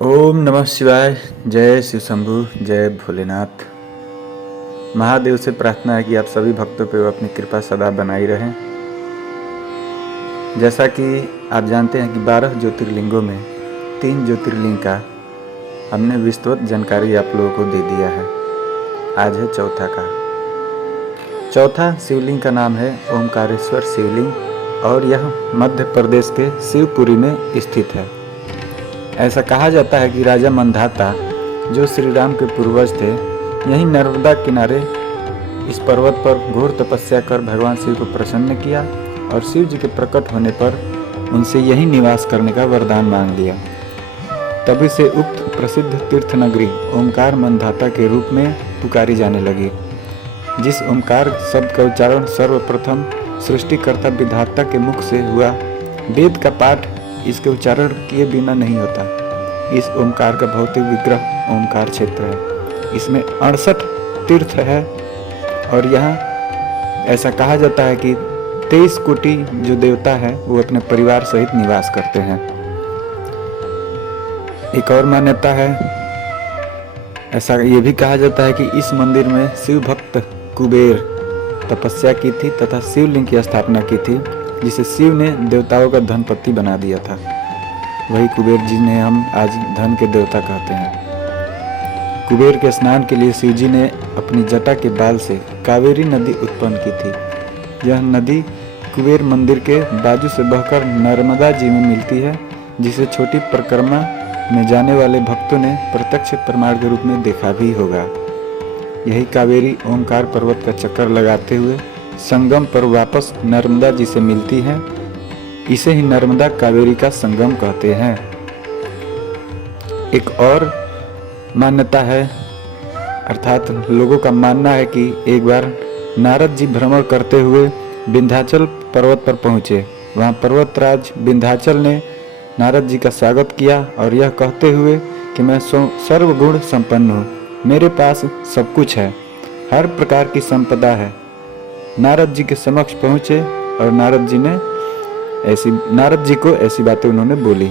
ओम नमः शिवाय। जय शिव शंभु, जय भोलेनाथ। महादेव से प्रार्थना है कि आप सभी भक्तों पे अपनी कृपा सदा बनाई रहें। जैसा कि आप जानते हैं कि 12 ज्योतिर्लिंगों में 3 ज्योतिर्लिंग का हमने विस्तृत जानकारी आप लोगों को दे दिया है। आज है चौथा शिवलिंग का नाम है ओमकारेश्वर शिवलिंग और यह मध्य प्रदेश के शिवपुरी में स्थित है। ऐसा कहा जाता है कि राजा मंधाता जो श्री राम के पूर्वज थे, यहीं नर्मदा किनारे इस पर्वत पर घोर तपस्या कर भगवान शिव को प्रसन्न किया और शिव जी के प्रकट होने पर उनसे यहीं निवास करने का वरदान मांग लिया। तभी से उक्त प्रसिद्ध तीर्थ नगरी ओमकार मंधाता के रूप में पुकारी जाने लगी। जिस ओमकार शब्द का उच्चारण सर्वप्रथम सृष्टिकर्ता विधाता के मुख से हुआ, वेद का पाठ इसके उच्चारण किए बिना नहीं होता। इस ओमकार का भौतिक विग्रह ओमकार क्षेत्र है। इसमें 68 तीर्थ है और यहाँ ऐसा कहा जाता है कि 23 कोटि जो देवता है वो अपने परिवार सहित निवास करते हैं। एक और मान्यता है, ऐसा ये भी कहा जाता है कि इस मंदिर में शिव भक्त कुबेर तपस्या की थी तथा शिवलिंग की स्थापना की थी, जिसे शिव ने देवताओं का धनपति बना दिया था। वही कुबेर जिन्हें हम आज धन के देवता कहते हैं। कुबेर के स्नान के लिए शिव जी ने अपनी जटा के बाल से कावेरी नदी उत्पन्न की थी। यह नदी कुबेर मंदिर के बाजू से बहकर नर्मदा जी में मिलती है, जिसे छोटी परिक्रमा में जाने वाले भक्तों ने प्रत्यक्ष प्रमाण के रूप में देखा भी होगा। यही कावेरी ओमकार पर्वत का चक्कर लगाते हुए संगम पर वापस नर्मदा जी से मिलती है। इसे ही नर्मदा कावेरी का संगम कहते हैं। एक और मान्यता है, अर्थात लोगों का मानना है कि एक बार नारद जी भ्रमण करते हुए विंध्याचल पर्वत पर पहुंचे। वहां पर्वतराज विंध्याचल ने नारद जी का स्वागत किया और यह कहते हुए कि मैं सर्वगुण संपन्न हूँ, मेरे पास सब कुछ है, हर प्रकार की संपदा है। नारद जी के समक्ष पहुंचे और नारद जी को ऐसी बातें उन्होंने बोली।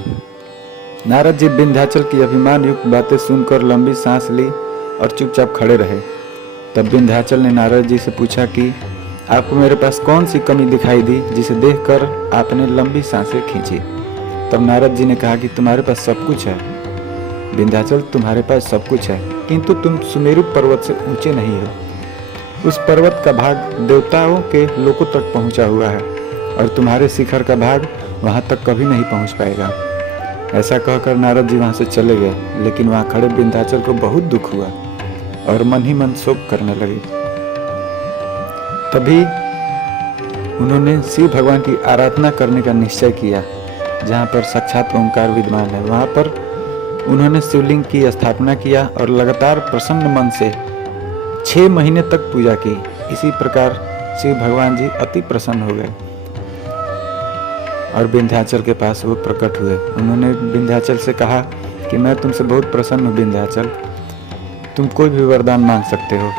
नारद जी विंध्याचल की अभिमान युक्त बातें सुनकर लंबी सांस ली और चुपचाप खड़े रहे। तब विंध्याचल ने नारद जी से पूछा कि आपको मेरे पास कौन सी कमी दिखाई दी जिसे देखकर आपने लंबी सांसें खींची। तब नारद जी ने कहा कि तुम्हारे पास सब कुछ है विंध्याचल, तुम्हारे पास सब कुछ है, किंतु तुम सुमेरु पर्वत से ऊंचे नहीं हो। उस पर्वत का भाग देवताओं के लोकों तक पहुंचा हुआ है और तुम्हारे शिखर का भाग वहां तक कभी नहीं पहुंच पाएगा। ऐसा कहकर नारद जी वहां से चले गए, लेकिन वहां खड़े विंध्याचल को बहुत दुख हुआ और मन ही मन शोक करने लगे। तभी उन्होंने शिव भगवान की आराधना करने का निश्चय किया। जहाँ पर साक्षात ओंकार विद्यमान है, वहाँ पर उन्होंने शिवलिंग की स्थापना किया और लगातार प्रसन्न मन से 6 महीने तक पूजा की। इसी प्रकार शिव भगवान जी अति प्रसन्न हो गए और विंध्याचल के पास वो प्रकट हुए। उन्होंने विंध्याचल से कहा कि मैं तुमसे बहुत प्रसन्न हूँ विंध्याचल, तुम कोई भी वरदान मांग सकते हो।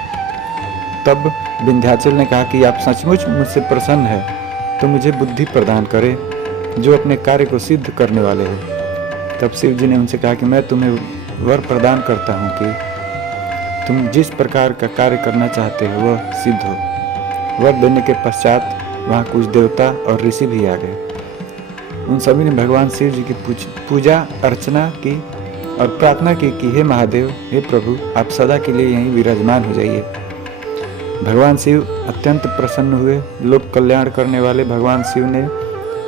तब विंध्याचल ने कहा कि आप सचमुच मुझसे प्रसन्न है तो मुझे बुद्धि प्रदान करें जो अपने कार्य को सिद्ध करने वाले हो। तब शिव जी ने उनसे कहा कि मैं तुम्हें वर प्रदान करता हूँ कि तुम जिस प्रकार का कार्य करना चाहते हो वह सिद्ध हो। वर देने के पश्चात वहाँ कुछ देवता और ऋषि भी आ गए। उन सभी ने भगवान शिव जी की पूजा अर्चना की और प्रार्थना की कि हे महादेव, हे प्रभु, आप सदा के लिए यहीं विराजमान हो जाइए। भगवान शिव अत्यंत प्रसन्न हुए। लोक कल्याण करने वाले भगवान शिव ने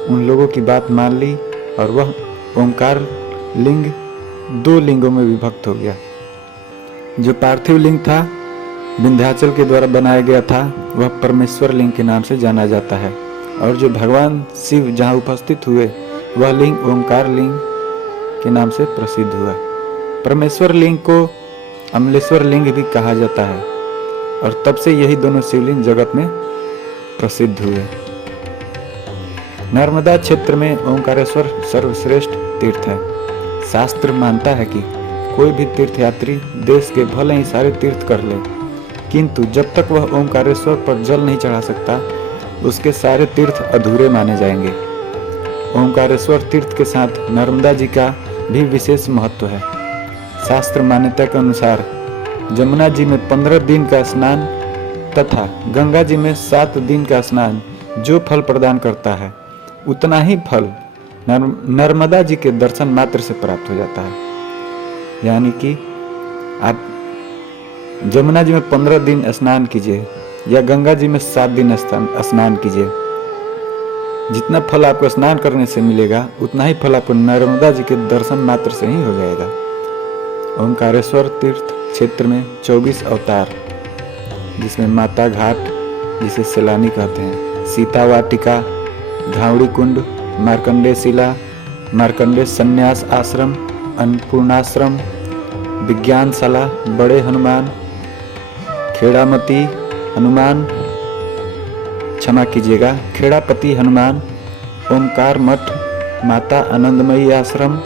उन लोगों की बात मान ली और वह ओमकार लिंग 2 लिंगों में विभक्त हो गया। जो पार्थिव लिंग था विंध्याचल के द्वारा बनाया गया था, वह परमेश्वर लिंग के नाम से जाना जाता है और जो भगवान शिव जहाँ उपस्थित हुए वह लिंग ओमकार लिंग के नाम से प्रसिद्ध हुआ। परमेश्वर लिंग को अमलेश्वर लिंग भी कहा जाता है और तब से यही दोनों शिवलिंग जगत में प्रसिद्ध हुए। नर्मदा क्षेत्र में ओंकारेश्वर सर्वश्रेष्ठ तीर्थ है। शास्त्र मानता है कि कोई भी तीर्थयात्री देश के भले ही सारे तीर्थ कर ले, किंतु जब तक वह ओंकारेश्वर पर जल नहीं चढ़ा सकता उसके सारे तीर्थ अधूरे माने जाएंगे। ओंकारेश्वर तीर्थ के साथ नर्मदा जी का भी विशेष महत्व है। शास्त्र मान्यता के अनुसार जमुना जी में 15 दिन का स्नान तथा गंगा जी में 7 दिन का स्नान जो फल प्रदान करता है, उतना ही फल नर्मदा जी के दर्शन मात्र से प्राप्त हो जाता है। यानी कि आप जमुना जी में 15 दिन स्नान कीजिए या गंगा जी में 7 दिन स्नान कीजिए, जितना फल आपको स्नान करने से मिलेगा उतना ही फल आपको नर्मदा जी के दर्शन मात्र से ही हो जाएगा। ओंकारेश्वर तीर्थ क्षेत्र में 24 अवतार, जिसमें माता घाट जिसे सैलानी कहते हैं, सीता वाटिका, घावड़ी कुंड, मार्कंडे शिला, मार्कंडे संन्यास आश्रम, अन्नपूर्णाश्रम, विज्ञानशाला, बड़े हनुमान, खेड़ामती हनुमान, क्षमा कीजिएगा, खेड़ापति हनुमान, ओंकार मठ, माता आनंदमयी आश्रम,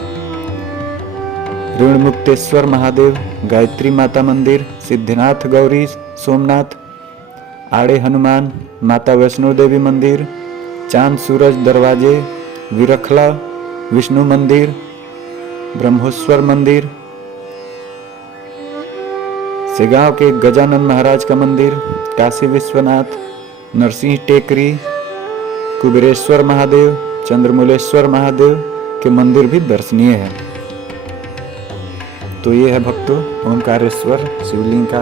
ऋणमुक्तेश्वर महादेव, गायत्री माता मंदिर, सिद्धिनाथ गौरी सोमनाथ, आड़े हनुमान, माता वैष्णो देवी मंदिर, चांद सूरज दरवाजे, विरखला विष्णु मंदिर, ब्रह्मेश्वर मंदिर, सेगांव के गजानन महाराज का मंदिर, काशी विश्वनाथ, नरसिंह टेकरी, कुबेरेश्वर महादेव, चंद्रमूलेश्वर महादेव के मंदिर भी दर्शनीय है। तो ये है भक्तों ओंकारेश्वर शिवलिंग का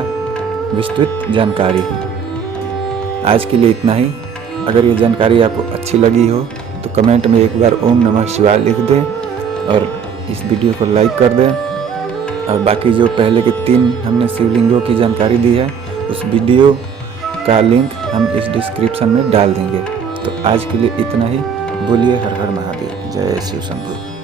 विस्तृत जानकारी। आज के लिए इतना ही। अगर ये जानकारी आपको अच्छी लगी हो तो कमेंट में एक बार ओम नमः शिवाय लिख दें और इस वीडियो को लाइक कर दें। और बाकी जो पहले के 3 हमने शिवलिंगों की जानकारी दी है, उस वीडियो का लिंक हम इस डिस्क्रिप्शन में डाल देंगे। तो आज के लिए इतना ही। बोलिए हर हर महादेव, जय शिव शंभू।